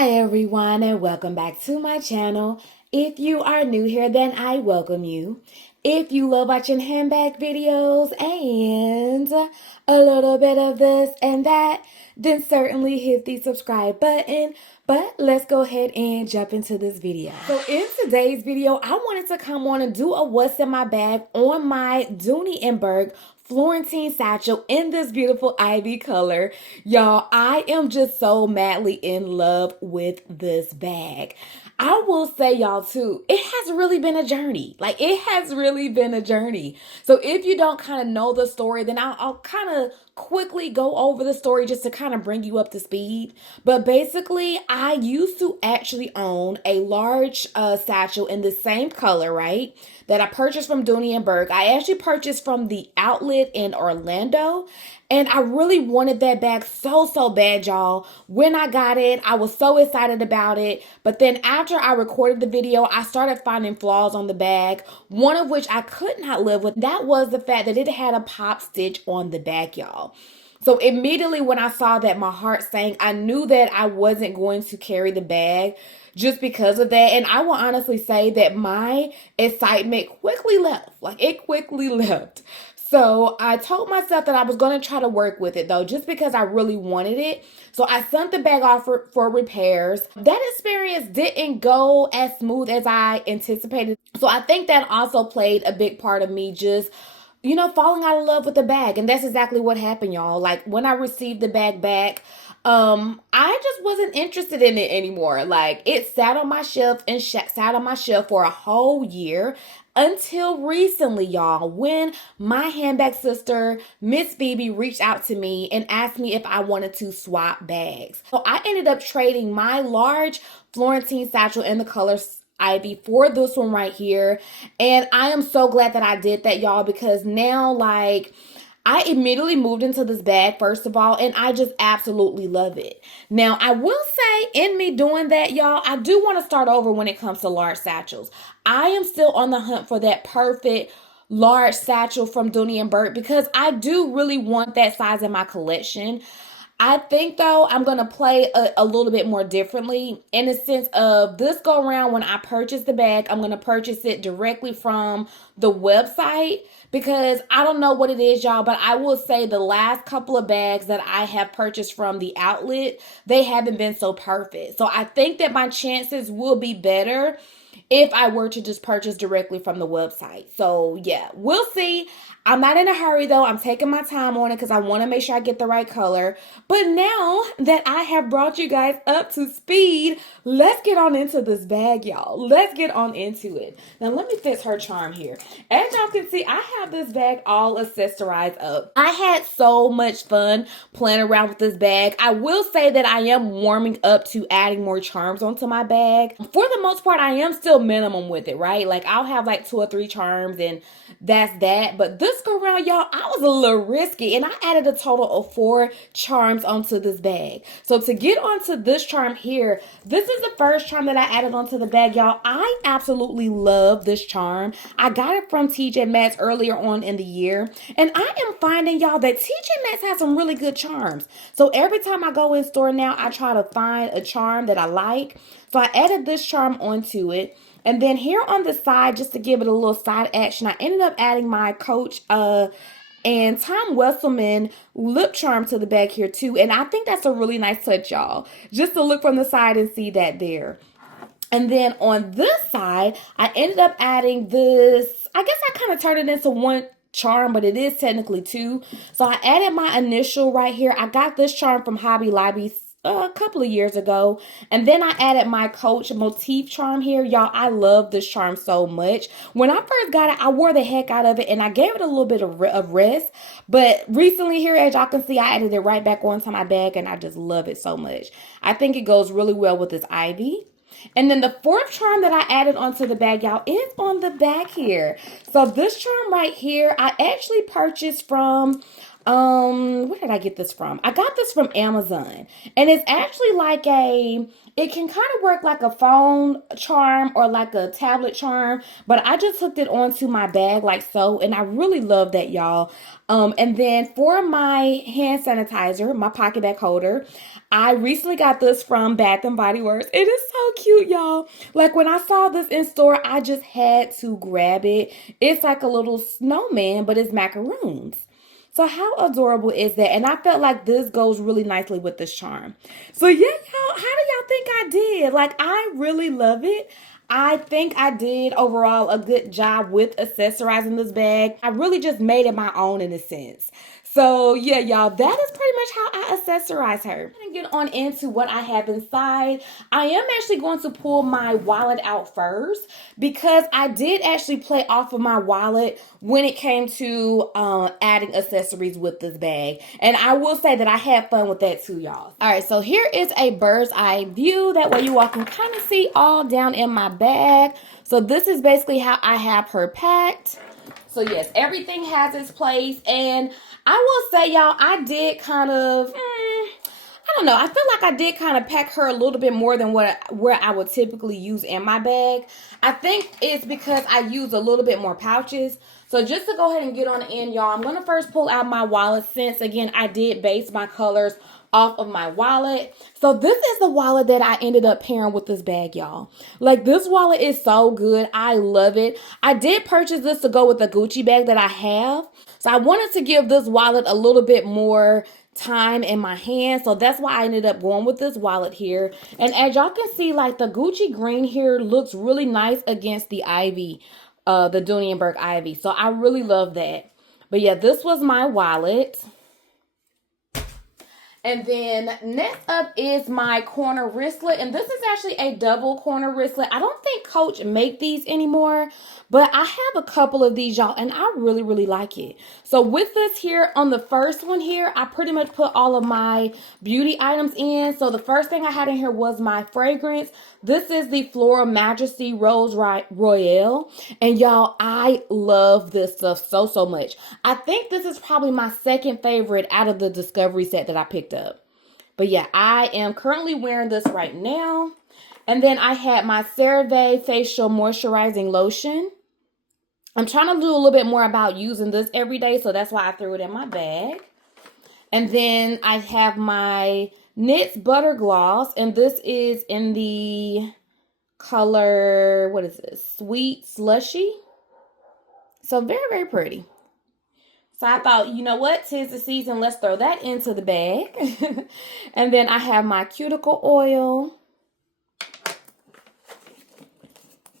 Hi everyone and welcome back to my channel. If you are new here, then I welcome you. If you love watching handbag videos and a little bit of this and that, then certainly hit the subscribe button. But let's go ahead and jump into this video. So in today's video, I wanted to come on and do a what's in my bag on my Dooney and Bourke Florentine satchel in this beautiful ivy color. Y'all, I am just so madly in love with this bag. I will say, y'all, too, it has really been a journey. Like, it has really been a journey. So if you don't kind of know the story, then I'll kind of quickly go over the story just to kind of bring you up to speed. But basically, I used to actually own a large satchel in the same color, right, that I purchased from Dooney and Bourke. I actually purchased from the outlet in Orlando. And I really wanted that bag so bad, y'all. When I got it, I was so excited about it. But then after I recorded the video, I started finding flaws on the bag. One of which I could not live with. That was the fact that it had a pop stitch on the back, y'all. So immediately when I saw that, my heart sank. I knew that I wasn't going to carry the bag just because of that. And I will honestly say that my excitement quickly left. Like, it quickly left. So I told myself that I was going to try to work with it, though, just because I really wanted it. So I sent the bag off for repairs. That experience didn't go as smooth as I anticipated. So I think that also played a big part of me just, you know, falling out of love with the bag. And that's exactly what happened, y'all. Like, when I received the bag back, I just wasn't interested in it anymore. Like, it sat on my shelf and sat on my shelf for a whole year. Until recently, y'all, when my handbag sister, Miss Phoebe, reached out to me and asked me if I wanted to swap bags. So I ended up trading my large Florentine satchel in the color ivy for this one right here. And I am so glad that I did that, y'all, because now, like, I immediately moved into this bag, first of all, and I just absolutely love it. Now, I will say, in me doing that, y'all, I do want to start over when it comes to large satchels. I am still on the hunt for that perfect large satchel from Dooney and Bourke because I do really want that size in my collection. I think, though, I'm going to play a little bit more differently in the sense of this go around when I purchase the bag, I'm going to purchase it directly from the website because I don't know what it is, y'all, but I will say the last couple of bags that I have purchased from the outlet, they haven't been so perfect. So I think that my chances will be better if I were to just purchase directly from the website. So yeah, we'll see. I'm not in a hurry though. I'm taking my time on it because I want to make sure I get the right color. But now that I have brought you guys up to speed, let's get on into this bag, y'all. Let's get on into it. Now let me fix her charm here. As y'all can see, I have this bag all accessorized up. I had so much fun playing around with this bag. I will say that I am warming up to adding more charms onto my bag. For the most part, I am still minimum with it, right? Like, I'll have like 2 or 3 charms and that's that. But this go around, y'all, I was a little risky and I added a total of 4 charms onto this bag. So to get onto this charm here, this is the first charm that I added onto the bag, y'all. I absolutely love this charm. I got it from TJ Maxx earlier on in the year. And I am finding, y'all, that TJ Maxx has some really good charms. So every time I go in store now, I try to find a charm that I like. So I added this charm onto it. And then here on the side, just to give it a little side action, I ended up adding my Coach and Tom Wesselman lip charm to the back here too. And I think that's a really nice touch, y'all. Just to look from the side and see that there. And then on this side, I ended up adding this, I guess I kind of turned it into one charm, but it is technically 2. So I added my initial right here. I got this charm from Hobby Lobby a couple of years ago, and then I added my Coach motif charm here. Y'all, I love this charm so much. When I first got it, I wore the heck out of it and I gave it a little bit of rest, but recently here, as y'all can see, I added it right back onto my bag and I just love it so much. I think it goes really well with this ivy. And then the 4th charm that I added onto the bag, y'all, is on the back here. So this charm right here, I actually purchased from Where did I get this from? I got this from Amazon, and it's actually like it can kind of work like a phone charm or like a tablet charm, but I just hooked it onto my bag like so, and I really love that, y'all. And then for my hand sanitizer, my pocket bag holder, I recently got this from Bath and Body Works. It is so cute, y'all. Like when I saw this in store, I just had to grab it. It's like a little snowman, but it's macaroons. So how adorable is that? And I felt like this goes really nicely with this charm. So yeah, y'all, how do y'all think I did? Like, I really love it. I think I did overall a good job with accessorizing this bag. I really just made it my own in a sense. So yeah, y'all, that is pretty much how I accessorize her. I'm gonna get on into what I have inside. I am actually going to pull my wallet out first because I did actually play off of my wallet when it came to adding accessories with this bag. And I will say that I had fun with that too, y'all. All right, so here is a bird's eye view. That way you all can kind of see all down in my bag. So this is basically how I have her packed. So yes, everything has its place. And I will say, y'all, I did kind of, I don't know. I feel like I did kind of pack her a little bit more than where I would typically use in my bag. I think it's because I use a little bit more pouches. So just to go ahead and get on in, y'all, I'm going to first pull out my wallet since, again, I did base my colors off of my wallet. So this is the wallet that I ended up pairing with this bag, y'all. Like, this wallet is so good. I love it. I did purchase this to go with the Gucci bag that I have. So I wanted to give this wallet a little bit more time in my hand. So that's why I ended up going with this wallet here. And as y'all can see, like, the Gucci green here looks really nice against the ivy, the Dooney and Bourke ivy. So I really love that. But yeah, this was my wallet. And then next up is my corner wristlet. And this is actually a double corner wristlet. I don't think Coach make these anymore, but I have a couple of these, y'all, and I really, really like it. So with this here, on the first one here, I pretty much put all of my beauty items in. So the first thing I had in here was my fragrance. This is the Floral Majesty Rose Royale. And y'all, I love this stuff so, so much. I think this is probably my second favorite out of the Discovery set that I picked up. But yeah, I am currently wearing this right now. And then I had my CeraVe Facial Moisturizing Lotion. I'm trying to do a little bit more about using this every day, so that's why I threw it in my bag. And then I have my NYX Butter Gloss, and this is in the color, what is this? Sweet Slushy. So very, very pretty. So I thought, you know what? 'Tis the season. Let's throw that into the bag. And then I have my cuticle oil.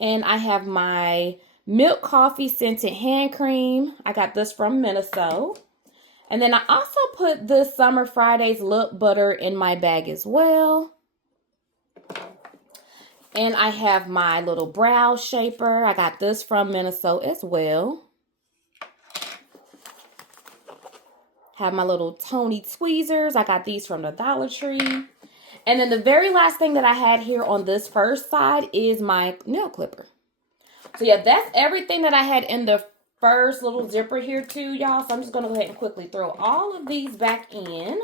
And I have my Milk Coffee Scented Hand Cream. I got this from Minnesota. And then I also put this Summer Fridays Lip Butter in my bag as well. And I have my little brow shaper. I got this from Minnesota as well. Have my little Tony tweezers. I got these from the Dollar Tree. And then the very last thing that I had here on this first side is my nail clipper. So yeah, that's everything that I had in the first little zipper here too, y'all. So I'm just going to go ahead and quickly throw all of these back in.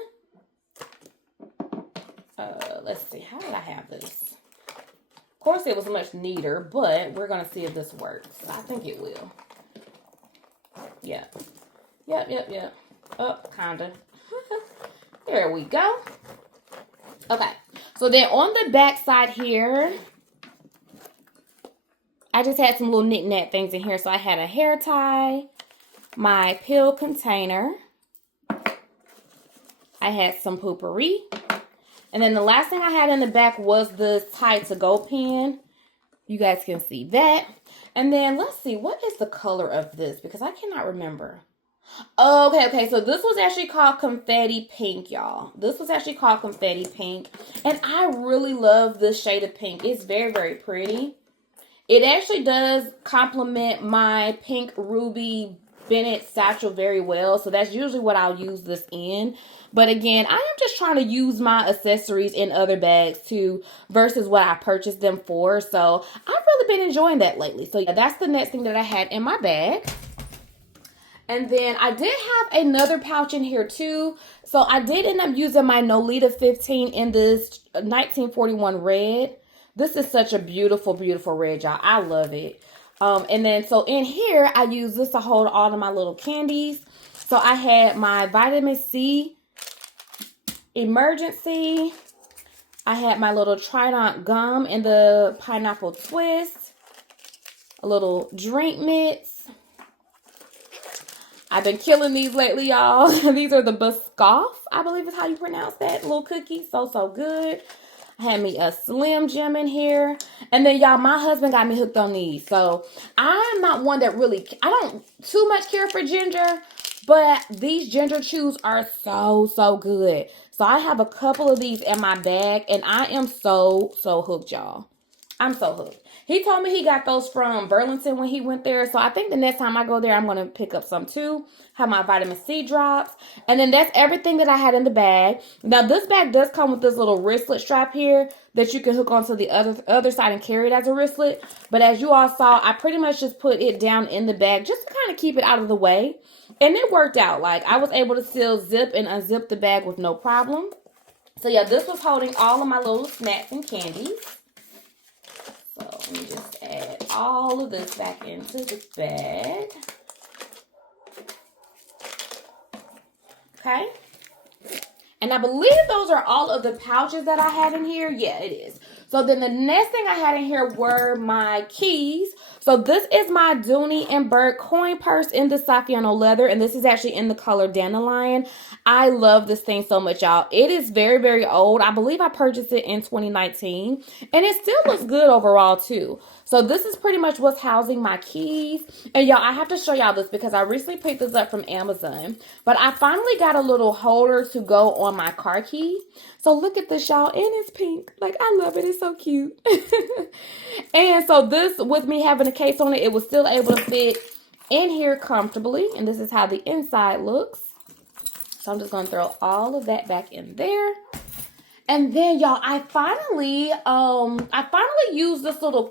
Let's see. How did I have this? Of course, it was much neater, but we're going to see if this works. I think it will. Yeah. Yep. Oh, kind of. There we go. Okay. So then on the back side here, I just had some little knick-knack things in here. So I had a hair tie, my pill container. I had some poopery. And then the last thing I had in the back was this Tide to Go pen. You guys can see that. And then let's see, what is the color of this? Because I cannot remember. Okay. So this was actually called Confetti Pink, y'all. This was actually called Confetti Pink. And I really love this shade of pink. It's very, very pretty. It actually does complement my pink Ruby Bennett satchel very well. So that's usually what I'll use this in. But again, I am just trying to use my accessories in other bags too versus what I purchased them for. So I've really been enjoying that lately. So yeah, that's the next thing that I had in my bag. And then I did have another pouch in here too. So I did end up using my Nolita 15 in this 1941 red. This is such a beautiful, beautiful red, y'all. I love it. And then so in here, I use this to hold all of my little candies. So I had my vitamin C emergency. I had my little Trident gum in the pineapple twist. A little drink mix. I've been killing these lately, y'all. These are the Biscoff, I believe is how you pronounce that. Little cookie. So, so good. I had me a Slim Jim in here. And then, y'all, my husband got me hooked on these. So, I'm not one that really, I don't too much care for ginger. But these ginger chews are so, so good. So, I have a couple of these in my bag. And I am so, so hooked, y'all. I'm so hooked. He told me he got those from Burlington when he went there. So I think the next time I go there, I'm going to pick up some too. Have my vitamin C drops. And then that's everything that I had in the bag. Now this bag does come with this little wristlet strap here that you can hook onto the other side and carry it as a wristlet. But as you all saw, I pretty much just put it down in the bag just to kind of keep it out of the way. And it worked out. Like I was able to still zip and unzip the bag with no problem. So yeah, this was holding all of my little snacks and candies. So let me just add all of this back into the bag. Okay. And I believe those are all of the pouches that I had in here. Yeah, it is. So then the next thing I had in here were my keys. So this is my Dooney and Bourke coin purse in the Saffiano leather. And this is actually in the color Dandelion. I love this thing so much, y'all. It is very, very old. I believe I purchased it in 2019. And it still looks good overall, too. So this is pretty much what's housing my keys. And y'all, I have to show y'all this because I recently picked this up from Amazon. But I finally got a little holder to go on my car key. So look at this, y'all. And it's pink. Like, I love it. It's so cute. And so this, with me having a case on it, it was still able to fit in here comfortably. And this is how the inside looks. So I'm just going to throw all of that back in there. And then, y'all, I finally used this little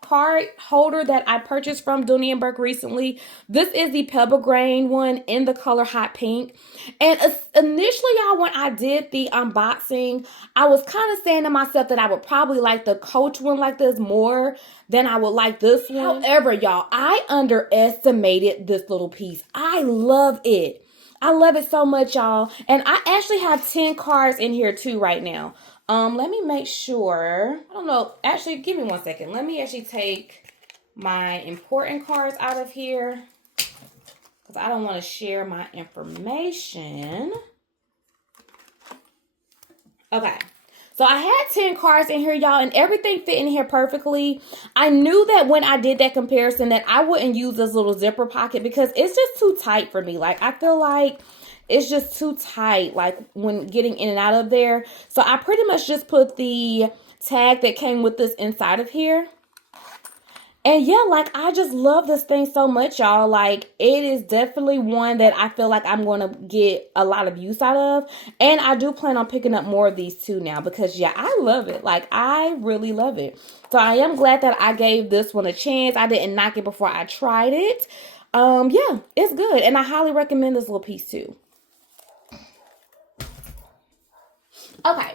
card holder that I purchased from Dooney and Bourke recently. This is the Pebble Grain one in the color Hot Pink. And initially, y'all, when I did the unboxing, I was kind of saying to myself that I would probably like the Coach one like this more than I would like this one. However, y'all, I underestimated this little piece. I love it. I love it so much, y'all. And I actually have 10 cards in here too right now. Let me make sure. I don't know. Actually, give me 1 second. Let me actually take my important cards out of here because I don't want to share my information. Okay. So I had 10 cards in here, y'all, and everything fit in here perfectly. I knew that when I did that comparison that I wouldn't use this little zipper pocket because it's just too tight for me. Like, I feel like it's just too tight, like, when getting in and out of there. So I pretty much just put the tag that came with this inside of here. And yeah, like, I just love this thing so much, y'all. Like, it is definitely one that I feel like I'm going to get a lot of use out of. And I do plan on picking up more of these too now because, yeah, I love it. Like, I really love it. So I am glad that I gave this one a chance. I didn't knock it before I tried it. Yeah, it's good. And I highly recommend this little piece too. Okay.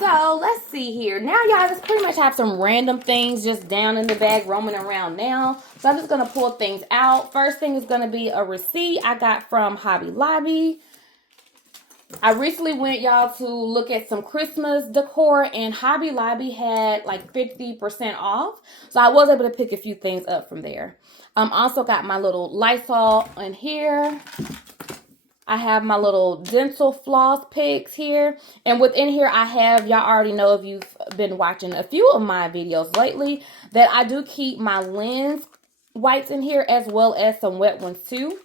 So, let's see here. Now, y'all, I just pretty much have some random things just down in the bag roaming around now. So, I'm just going to pull things out. First thing is going to be a receipt I got from Hobby Lobby. I recently went, y'all, to look at some Christmas decor, and Hobby Lobby had like 50% off. So, I was able to pick a few things up from there. Also got my little Lysol in here. I have my little dental floss picks here. And within here, I have, y'all already know if you've been watching a few of my videos lately, that I do keep my lens wipes in here as well as some wet ones too.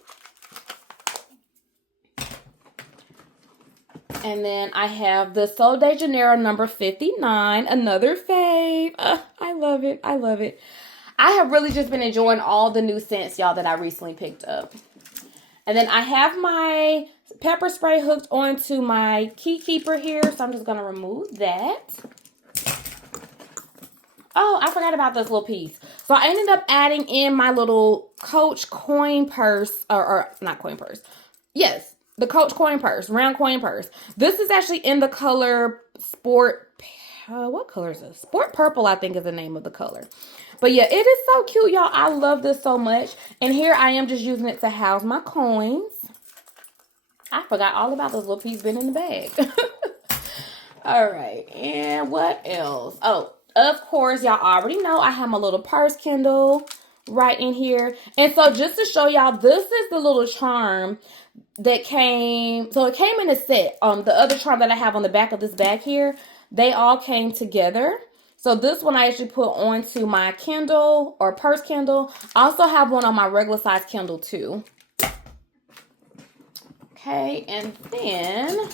And then I have the Sol de Janeiro number 59, another fave. I love it. I love it. I have really just been enjoying all the new scents, y'all, that I recently picked up. And then I have my pepper spray hooked onto my key keeper here. So I'm just going to remove that. Oh, I forgot about this little piece. So I ended up adding in my little Coach coin purse, or not coin purse. Yes, the Coach coin purse, round coin purse. This is actually in the color Sport. What color is this? Sport Purple, I think is the name of the color. But yeah, it is so cute, y'all. I love this so much. And here I am just using it to house my coins. I forgot all about this little piece being in the bag. All right, and what else? Oh, of course, y'all already know I have my little purse Kindle right in here. And so just to show y'all, this is the little charm that came. So it came in a set. The other charm that I have on the back of this bag here, they all came together. So this one I actually put onto my Kindle or purse Kindle. I also have one on my regular size Kindle too. Okay, and then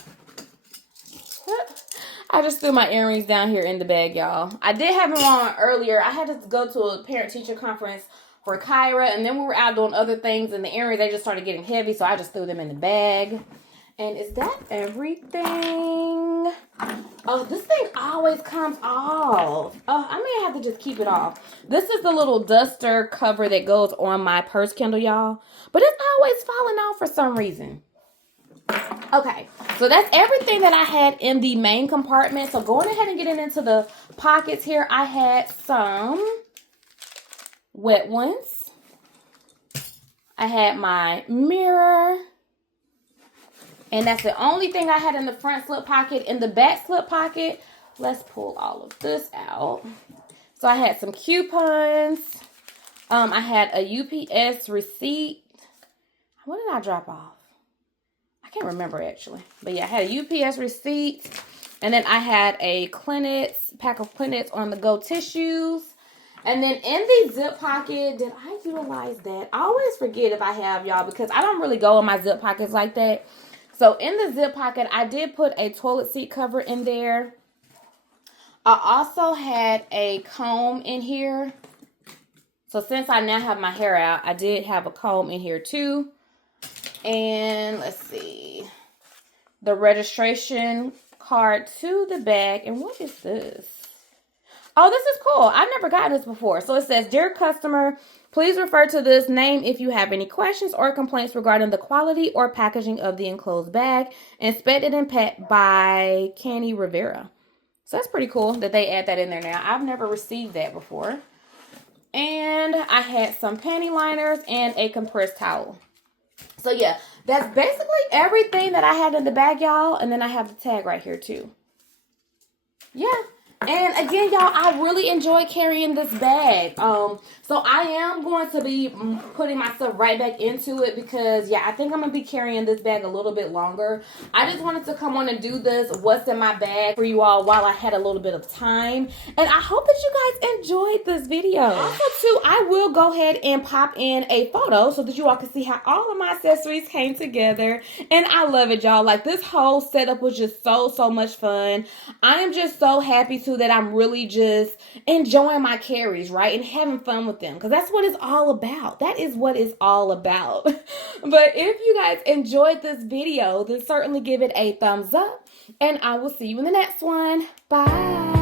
I just threw my earrings down here in the bag, y'all. I did have them on earlier. I had to go to a parent-teacher conference for Kyra, and then we were out doing other things, and the earrings, they just started getting heavy, so I just threw them in the bag. And is that everything? Oh, this thing always comes off. Oh, I may have to just keep it off. This is the little duster cover that goes on my purse Kindle, y'all. But it's always falling off for some reason. Okay, so that's everything that I had in the main compartment. So going ahead and getting into the pockets here, I had some wet ones. I had my mirror. And that's the only thing I had in the front slip pocket. In the back slip pocket, let's pull all of this out. So I had some coupons. I had a UPS receipt. What did I drop off? I can't remember actually. But yeah, I had a UPS receipt. And then I had a pack of Kleenex on the go tissues. And then in the zip pocket, did I utilize that? I always forget if I have, y'all, because I don't really go in my zip pockets like that. So in the zip pocket, I did put a toilet seat cover in there. I also had a comb in here. So since I now have my hair out, I did have a comb in here too. And let's see. The registration card to the bag. And what is this? Oh, this is cool. I've never gotten this before. So it says, "Dear customer, please refer to this name if you have any questions or complaints regarding the quality or packaging of the enclosed bag. Inspected and packed by Canny Rivera." So that's pretty cool that they add that in there now. I've never received that before. And I had some panty liners and a compressed towel. So yeah, that's basically everything that I had in the bag, y'all. And then I have the tag right here too. Yeah. And again, y'all, I really enjoy carrying this bag. So I am going to be putting myself right back into it because, yeah, I think I'm going to be carrying this bag a little bit longer. I just wanted to come on and do this what's in my bag for you all while I had a little bit of time. And I hope that you guys enjoyed this video. Also, too, I will go ahead and pop in a photo so that you all can see how all of my accessories came together. And I love it, y'all. Like, this whole setup was just so much fun. I am just so happy to that I'm really just enjoying my carries, right? And having fun with them, because that's what it's all about. That is what it's all about. But if you guys enjoyed this video, then certainly give it a thumbs up, and I will see you in the next one. Bye.